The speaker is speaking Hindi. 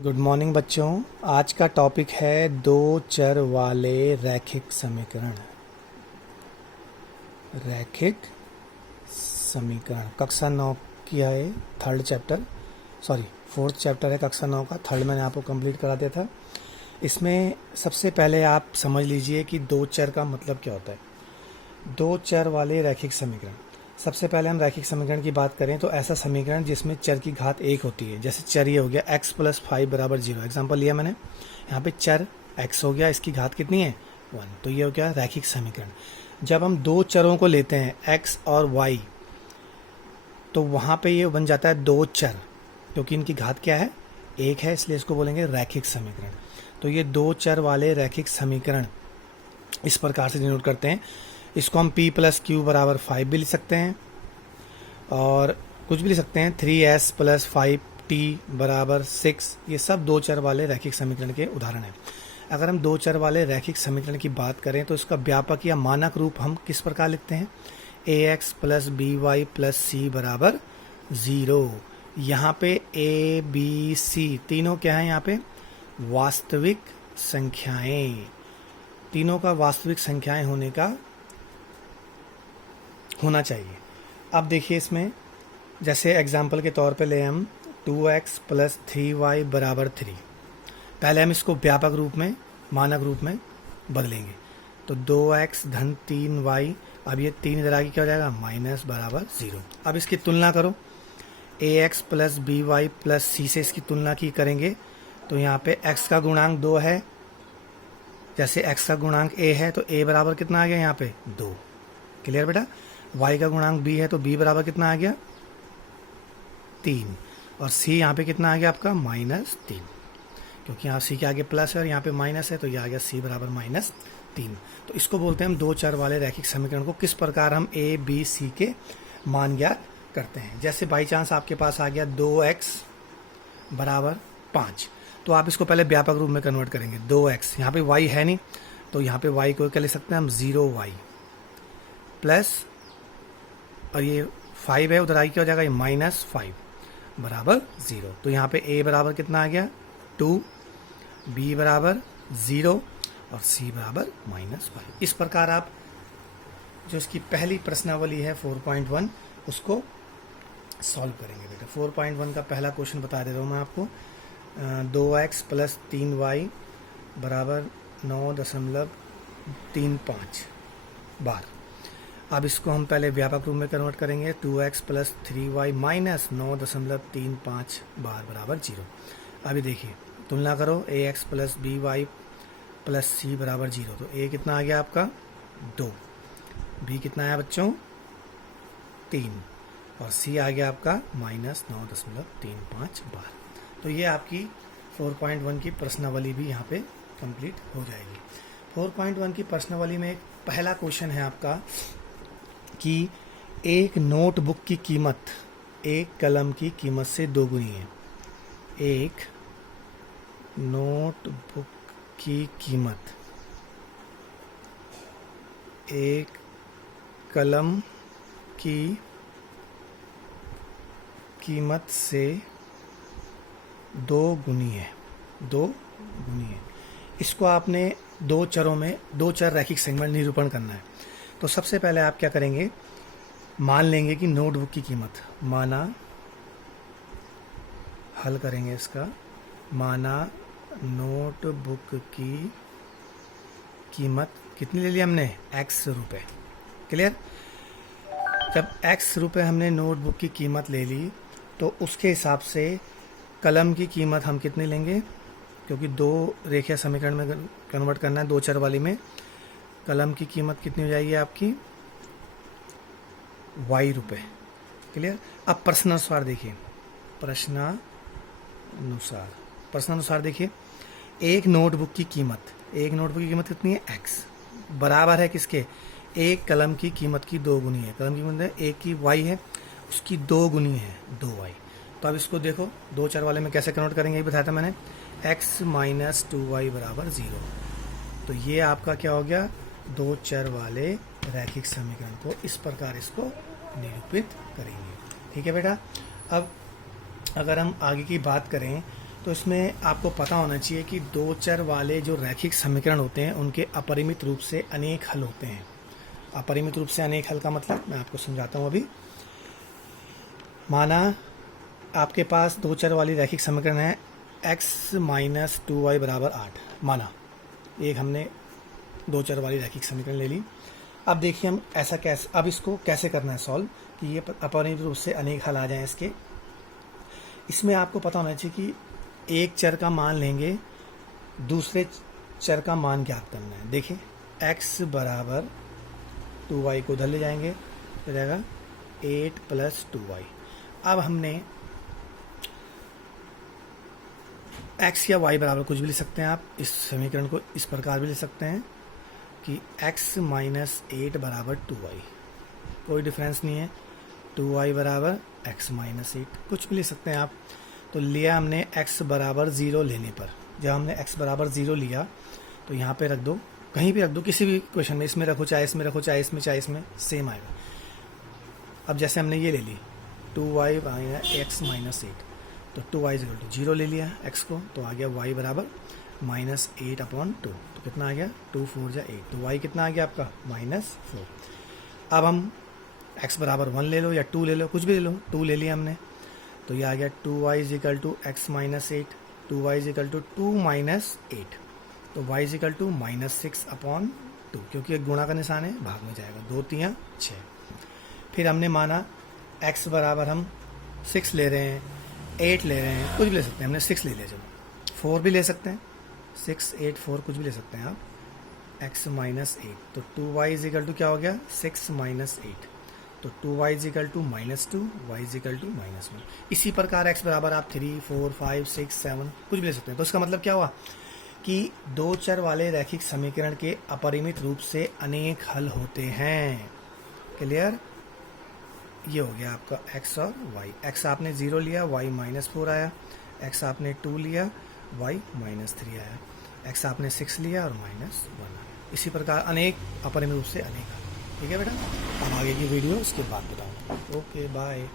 गुड मॉर्निंग बच्चों। आज का टॉपिक है दो चर वाले रैखिक समीकरण। रैखिक समीकरण कक्षा 9 की है, third chapter, sorry fourth chapter है कक्षा 9 का। थर्ड मैंने आपको कंप्लीट करा दिया था। इसमें सबसे पहले आप समझ लीजिए कि दो चर का मतलब क्या होता है। दो चर वाले रैखिक समीकरण, सबसे पहले हम रैखिक समीकरण की बात करें तो ऐसा समीकरण जिसमें चर की घात एक होती है। जैसे चर ये हो गया x प्लस 5 बराबर 0, एग्जाम्पल लिया मैंने। यहाँ पे चर x हो गया, इसकी घात कितनी है 1, तो ये हो गया रैखिक समीकरण। जब हम दो चरों को लेते हैं x और y तो वहाँ पे ये बन जाता है दो चर, क्योंकि इनकी घात क्या है एक है, इसलिए इसको बोलेंगे रैखिक समीकरण। तो ये दो चर वाले रैखिक समीकरण इस प्रकार से डिनोट करते हैं। इसको हम p प्लस क्यू बराबर 5 भी लिख सकते हैं और कुछ भी लिख सकते हैं। 3s प्लस 5t बराबर 6, ये सब दो चर वाले रैखिक समीकरण के उदाहरण हैं। अगर हम दो चर वाले रैखिक समीकरण की बात करें तो इसका व्यापक या मानक रूप हम किस प्रकार लिखते हैं। ax plus by plus c बराबर 0। यहाँ पे a b c तीनों क्या है, यहाँ पे वास्तविक संख्याएं, तीनों का वास्तविक संख्याएं होना चाहिए। अब देखिए इसमें जैसे एग्जाम्पल के तौर पे ले हम 2x प्लस 3y बराबर 3। पहले हम इसको व्यापक रूप में, मानक रूप में बदलेंगे। तो 2x धन 3y, अब ये 3 इधर आगे क्या हो जाएगा माइनस बराबर 0। अब इसकी तुलना करो, ax plus by plus c से इसकी तुलना की करेंगे तो यहाँ पे x का गुणांक 2 है, जैसे x का गुणांक a है तो a बराबर कितना आ गया यहाँ पे 2। क्लियर बेटा। y का गुणांक b है तो b बराबर कितना आ गया 3, और c यहाँ पे कितना आ गया आपका -3, क्योंकि यहाँ c के आगे प्लस है और यहाँ पे माइनस है तो ये आ गया c बराबर -3। तो इसको बोलते हैं हम दो चर वाले रैखिक समीकरण को किस प्रकार हम a b c के मान ज्ञात करते हैं। जैसे बाई चांस आपके पास आ गया 2x बराबर 5, तो आप इसको पहले व्यापक रूप में कन्वर्ट करेंगे। 2x, यहाँ पे y है नहीं तो यहाँ पे y को क्या लिख सकते हैं हम 0y प्लस, और ये 5 है उधर आगे क्या हो जाएगा ये -5 बराबर 0। तो यहाँ पे a बराबर कितना आ गया 2, b बराबर 0 और c बराबर -5। इस प्रकार आप जो इसकी पहली प्रश्नावली है 4.1 उसको सॉल्व करेंगे बेटा। 4.1 का पहला क्वेश्चन बता दे रहा हूँ मैं आपको। 2x प्लस 3y बराबर 9.35 बार। अब इसको हम पहले व्यापक रूप में कन्वर्ट करेंगे। 2x प्लस 3y माइनस 9.35 बार बराबर 0। अभी देखिए तुलना करो, ax plus by plus c बराबर 0, तो a कितना आ गया आपका 2, b कितना आया बच्चों 3 और c आ गया आपका -9.35 बार। तो ये आपकी 4.1 की प्रश्नावली भी यहाँ पे कंप्लीट हो जाएगी। 4.1 की प्रश्नावली में एक पहला क्वेश्चन है आपका कि एक नोटबुक की कीमत एक कलम की कीमत से दोगुनी है। एक नोटबुक की कीमत एक कलम की कीमत से दो गुनी है। इसको आपने दो चरों में, दो चर रैखिक समीकरण निरूपण करना है। तो सबसे पहले आप क्या करेंगे, मान लेंगे कि नोटबुक की कीमत, माना हल करेंगे इसका, माना नोटबुक की कीमत कितनी ले ली हमने x रुपये। क्लियर। जब x रुपये हमने नोटबुक की कीमत ले ली तो उसके हिसाब से कलम की कीमत हम कितनी लेंगे, क्योंकि दो रेखीय समीकरण में कन्वर्ट करना है, दो चर वाली में। कलम की कीमत कितनी हो जाएगी आपकी y रुपये। क्लियर। अब प्रश्नानुसार देखिए, प्रश्नानुसार देखिए, एक नोटबुक की कीमत कितनी है x, बराबर है किसके, एक कलम की कीमत की दो गुनी है। कलम की कीमत है एक की y है, उसकी दो गुनी है 2y। तो अब इसको देखो दो चर वाले में कैसे कन्वर्ट करेंगे, ये बताया था मैंने। x माइनस 2y बराबर 0। तो ये आपका क्या हो गया, दो चर वाले रैखिक समीकरण को इस प्रकार इसको निरूपित करेंगे। ठीक है बेटा। अब अगर हम आगे की बात करें तो इसमें आपको पता होना चाहिए कि दो चर वाले जो रैखिक समीकरण होते हैं उनके अपरिमित रूप से अनेक हल होते हैं। अपरिमित रूप से अनेक हल का मतलब मैं आपको समझाता हूँ अभी। माना आपके पास दो चर वाली रैखिक समीकरण है x माइनस 2y बराबर 8। माना एक हमने दो चर वाली रैखिक समीकरण ले ली। अब देखिए हम ऐसा कैसे, अब इसको कैसे करना है सॉल्व कि ये अपरिमित रूप से अनेक हल आ जाएं इसके। इसमें आपको पता होना चाहिए कि एक चर का मान लेंगे, दूसरे चर का मान ज्ञात करना है। देखिए x बराबर 2y को उधर ले जाएंगे तो जाएगा 8 प्लस 2y। अब हमने x या y बराबर कुछ भी ले सकते हैं। आप इस समीकरण को इस प्रकार भी ले सकते हैं कि x माइनस 8 बराबर 2y, कोई डिफरेंस नहीं है। 2y बराबर x माइनस 8, कुछ भी ले सकते हैं आप। तो लिया हमने x बराबर 0 लेने पर, जब हमने x बराबर 0 लिया तो यहाँ पे रख दो, कहीं भी रख दो, किसी भी क्वेश्चन में, इसमें रखो चाहे इसमें रखो, चाहे इसमें सेम आएगा। अब जैसे हमने ये ले ली 2y माइनस x माइनस 8, तो 2y इक्वल टू 0 ले लिया x को, तो आ गया y बराबर माइनस 8 अपॉन 2। तो कितना आ गया 2 4 जा 8, तो y कितना आ गया आपका -4। अब हम x बराबर 1 ले लो या 2 ले लो, कुछ भी ले लो, 2 ले लिया हमने, तो ये आ गया 2y equal to x minus 8, 2y equal to 2 minus 8, तो y इक्वल टू -6 अपॉन 2, क्योंकि एक गुणा का निशान है, भाग में जाएगा, 2 3 6। फिर हमने माना x बराबर हम 6 ले रहे हैं, 8 ले रहे हैं, कुछ भी ले सकते हैं। हमने 6 ले लिया, चलो 4 भी ले सकते हैं, 6 8 4 कुछ भी ले सकते हैं आप। x माइनस 8, तो 2y इक्वल टू क्या हो गया 6 माइनस 8, तो 2y equal to -2, y equal to -1। इसी प्रकार x बराबर आप 3 4 5 6 7 कुछ भी ले सकते हैं। तो इसका मतलब क्या हुआ कि दो चर वाले रैखिक समीकरण के अपरिमित रूप से अनेक हल होते हैं। क्लियर? ये हो गया आपका x और y। x आपने 0 लिया, y -4 आया, x आपने 2 लिया, y -3 आया, x आपने 6 लिया और -1 आया। इसी प्रकार अनेक अपरिमित रूप से अनेक हल। ठीक है बेटा, अब आगे की वीडियो उसके बाद बताऊँगा। Okay bye.